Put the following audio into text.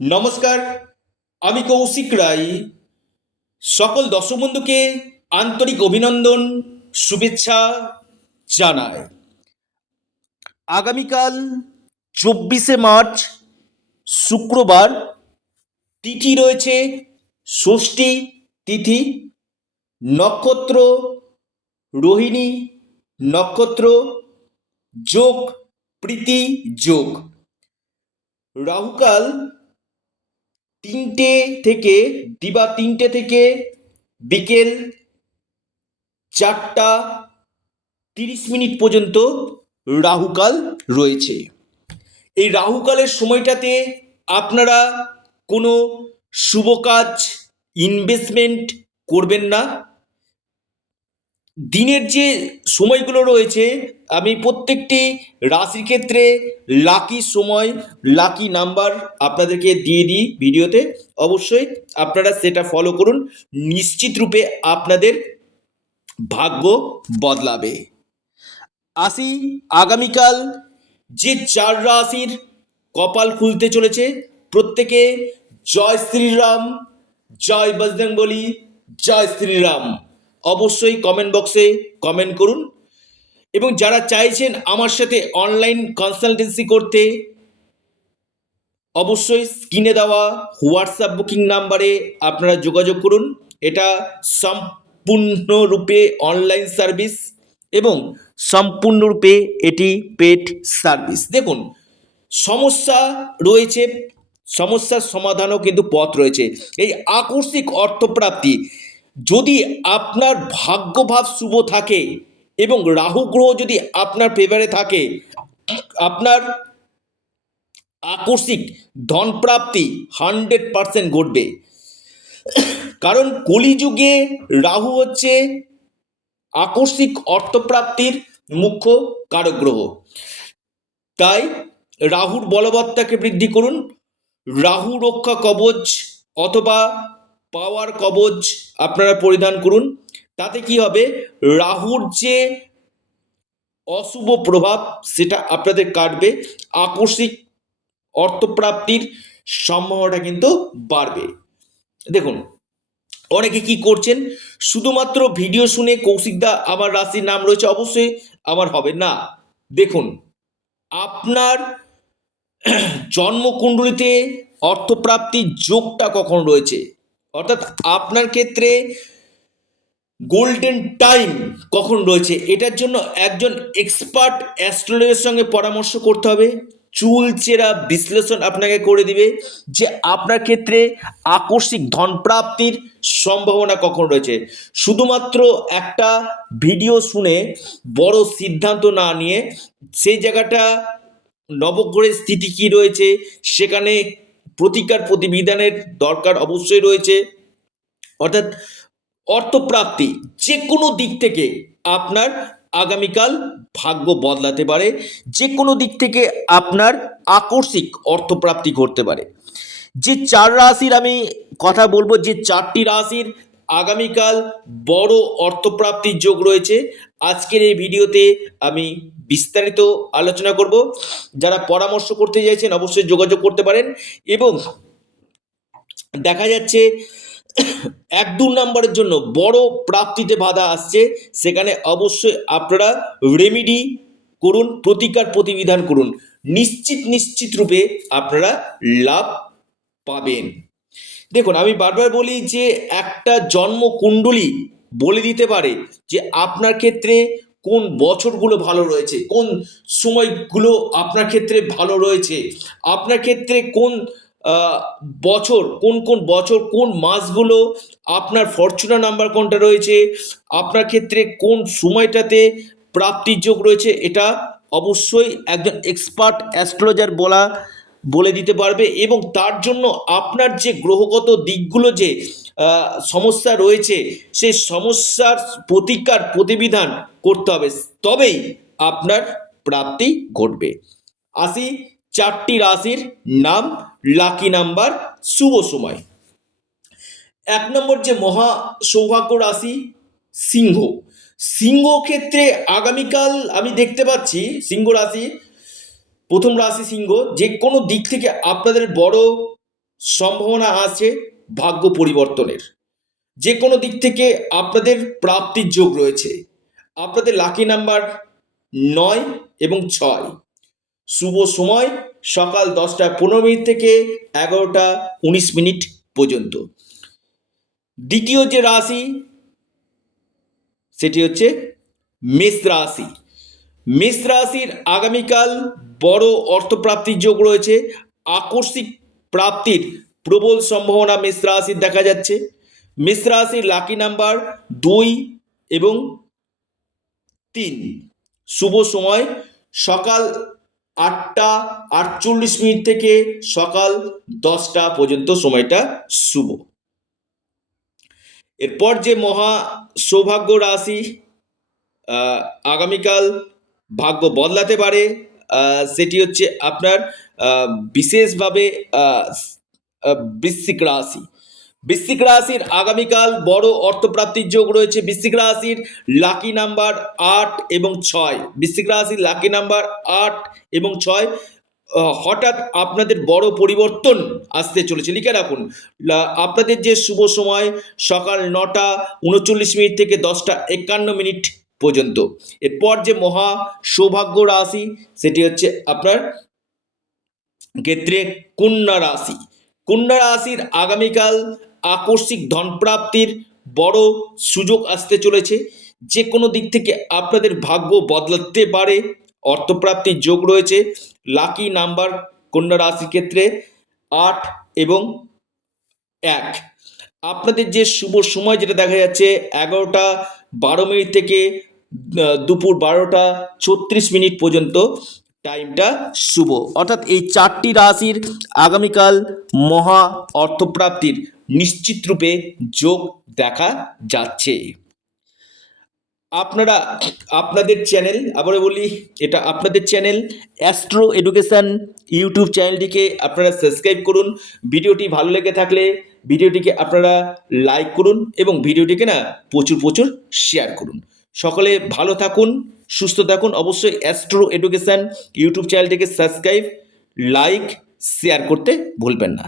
নমস্কার, আমি কৌশিক রায়। সকল দর্শক বন্ধুকে আন্তরিক অভিনন্দন, শুভেচ্ছা জানাই। আগামীকাল 24শে মার্চ শুক্রবার, তিথি রয়েছে ষষ্ঠী তিথি, নক্ষত্র রোহিণী নক্ষত্র, যোগ প্রীতি যোগ। রাহুকাল দিবা 3টে থেকে বিকেল 4টা 30 মিনিট পর্যন্ত রাহুকাল রয়েছে। এই রাহুকালের সময়টাতে আপনারা কোনো শুভ কাজ, ইনভেস্টমেন্ট করবেন না। দিনের যে সময়গুলো রয়েছে, আমি প্রত্যেকটি রাশির ক্ষেত্রে লাকি সময়, লাকি নাম্বার আপনাদেরকে দিয়ে দিই ভিডিওতে। অবশ্যই আপনারা সেটা ফলো করুন, নিশ্চিত রূপে আপনাদের ভাগ্য বদলাবে। আসি আগামীকাল যে 4 রাশির কপাল খুলতে চলেছে, প্রত্যেকে জয় শ্রীরাম, জয় বজরংবলী, জয় শ্রীরাম অবশ্যই কমেন্ট বক্সে কমেন্ট করুন। এবং যারা চাইছেন আমার সাথে অনলাইন কনসালটেন্সি করতে, অবশ্যই স্ক্রিনে দেওয়া হোয়াটসঅ্যাপ বুকিং নাম্বারে আপনারা যোগাযোগ করুন। এটা সম্পূর্ণরূপে অনলাইন সার্ভিস এবং সম্পূর্ণরূপে এটি পেড সার্ভিস। দেখুন, সমস্যা রয়েছে, সমস্যার সমাধানও কিন্তু পথ রয়েছে। এই আকস্মিক অর্থপ্রাপ্তি, যদি আপনার ভাগ্যভাব শুভ থাকে এবং রাহু গ্রহ যদি আপনার ফেভারে থাকে, আপনার আকস্মিক ধনপ্রাপ্তি 100% ঘটবে। কারণ কলিযুগে রাহু হচ্ছে আকস্মিক অর্থপ্রাপ্তির মুখ্য কারক গ্রহ। তাই রাহুর বলবত্তাকে বৃদ্ধি করুন। রাহু রক্ষা কবচ অথবা পাওয়ার কবচ আপনারা পরিধান করুন। তাতে কি হবে, রাহুর যে অশুভ প্রভাব সেটা আপনাদের কাটবে, আকস্মিক অর্থপ্রাপ্তির সম্ভাবনাটা কিন্তু বাড়বে। দেখুন, অনেকে কি করছেন, শুধুমাত্র ভিডিও শুনে কৌশিকদা আমার রাশির নাম রয়েছে অবশ্যই আমার হবে না। দেখুন, আপনার জন্মকুণ্ডলিতে অর্থপ্রাপ্তির যোগটা কখন রয়েছে, অর্থাৎ আপনার ক্ষেত্রে গোল্ডেন টাইম কখন রয়েছে, এটার জন্য একজন এক্সপার্ট অ্যাস্ট্রোলজারের সঙ্গে পরামর্শ করতে হবে। চুলচেরা বিশ্লেষণ আপনাকে করে দিবে যে আপনার ক্ষেত্রে আকস্মিক ধনপ্রাপ্তির সম্ভাবনা কখন রয়েছে। শুধুমাত্র একটা ভিডিও শুনে বড় সিদ্ধান্ত না নিয়ে, সেই জায়গাটা নবগ্রহের স্থিতি কী রয়েছে, সেখানে প্রতিকার প্রতিবিধানের দরকার অবশ্যই রয়েছে। অর্থাৎ অর্থপ্রাপ্তি যে কোনো দিক থেকে আপনার আগামীকাল ভাগ্য বদলাতে পারে, যে কোনো দিক থেকে আপনার আকস্মিক অর্থপ্রাপ্তি ঘটতে পারে। যে 4 রাশির আমি কথা বলবো, যে 4টি রাশির আগামীকাল বড় অর্থপ্রাপ্তির যোগ রয়েছে, আজকের এই ভিডিওতে আমি বিস্তারিত আলোচনা করব। যারা পরামর্শ করতে চাইছেন অবশ্যই যোগাযোগ করতে পারেন। এবং দেখা যাচ্ছে 1-2 নম্বরের জন্য বড় প্রাপ্তিতে বাধা আসছে, সেখানে অবশ্যই আপনারা রেমিডি করুন, প্রতিকার প্রতিবিধান করুন, নিশ্চিত রূপে আপনারা লাভ পাবেন। দেখুন, আমি বারবার বলি যে একটা জন্মকুণ্ডলী বলে দিতে পারে যে আপনার ক্ষেত্রে কোন বছরগুলো ভালো রয়েছে, কোন সময়গুলো আপনার ক্ষেত্রে ভালো রয়েছে, আপনার ক্ষেত্রে কোন বছর, কোন বছর, কোন মাসগুলো আপনার ফরচুনা নাম্বার কোনটা রয়েছে, আপনার ক্ষেত্রে কোন সময়টাতে প্রাপ্তির যোগ রয়েছে, এটা অবশ্যই একজন এক্সপার্ট অ্যাস্ট্রোলজার বলে দিতে পারবে। এবং তার জন্য আপনার যে গ্রহগত দিকগুলো, যে সমস্যা রয়েছে, সেই সমস্যার প্রতিকার প্রতিবিধান করতে হবে, তবেই আপনার প্রাপ্তি ঘটবে। আসি 4টি রাশির নাম, লাকি নাম্বার, শুভ সময়। 1 নম্বর যে মহা সৌভাগ্য রাশি, সিংহ। সিংহ ক্ষেত্রে আগামীকাল আমি দেখতে পাচ্ছি, সিংহ রাশি প্রথম রাশি সিংহ, যে কোনো দিক থেকে আপনাদের বড় সম্ভাবনা আছে ভাগ্য পরিবর্তনের। যে কোনো দিক থেকে আপনাদের প্রাপ্তির যোগ রয়েছে। আপনাদের লাকি নাম্বার 9 এবং 6। শুভ সময় সকাল 10:15 থেকে 11:19 পর্যন্ত। দ্বিতীয় যে রাশি সেটি হচ্ছে মেষ রাশি। মেষ রাশির আগামীকাল বড় অর্থপ্রাপ্তির যোগ রয়েছে। আকস্মিক প্রাপ্তির প্রবল সম্ভাবনা মেষ রাশির দেখা যাচ্ছে। মেষ রাশির লাকি নাম্বার 2 এবং 3। শুভ সময় সকাল 8:48 থেকে সকাল 10টা পর্যন্ত সময়টা শুভ। এরপর যে মহা সৌভাগ্য রাশি আগামীকাল ভাগ্য বদলাতে পারে, সেটি হচ্ছে আপনার বিশেষভাবে বৃশ্চিক রাশি। বৃশ্চিক রাশির আগামীকাল বড় অর্থপ্রাপ্তির যোগ রয়েছে। বৃশ্চিক রাশির লাকি নাম্বার 8 এবং 6। বৃশ্চিক রাশির লাকি নাম্বার 8 এবং 6। হঠাৎ আপনাদের বড় পরিবর্তন আসতে চলেছে, লিখে রাখুন। আপনাদের যে শুভ সময় সকাল 9:39 থেকে 10:51 পর্যন্ত। এরপর যে মহা সৌভাগ্য রাশি সেটি হচ্ছে আপনার ক্ষেত্রে কন্যা রাশি। কন্যা রাশির আগামীকাল আকস্মিক ধনপ্রাপ্তির বড় সুযোগ আসতে চলেছে। যে কোনো দিক থেকে আপনাদের ভাগ্য বদলাতে পারে, অর্থপ্রাপ্তির যোগ রয়েছে। লাকি নাম্বার কন্যা রাশির ক্ষেত্রে 8 এবং 1। আপনাদের যে শুভ সময় যেটা দেখা যাচ্ছে 11:12 থেকে দুপুর 12:36 পর্যন্ত টাইমটা শুভ। অর্থাৎ এই 4টি রাশির আগামীকাল মহা অর্থপ্রাপ্তির নিশ্চিত রূপে যোগ দেখা যাচ্ছে। আপনারা আপনাদের চ্যানেল, আবার বলি এটা আপনাদের চ্যানেল অ্যাস্ট্রো এডুকেশন ইউটিউব চ্যানেলটিকে আপনারা সাবস্ক্রাইব করুন। ভিডিওটি ভালো লেগে থাকলে ভিডিওটিকে আপনারা লাইক করুন এবং ভিডিওটিকে না প্রচুর শেয়ার করুন। সকলে ভালো থাকুন, সুস্থ থাকুন। অবশ্যই অ্যাস্ট্রো এডুকেশন ইউটিউব চ্যানেলটিকে সাবস্ক্রাইব, লাইক, শেয়ার করতে ভুলবেন না।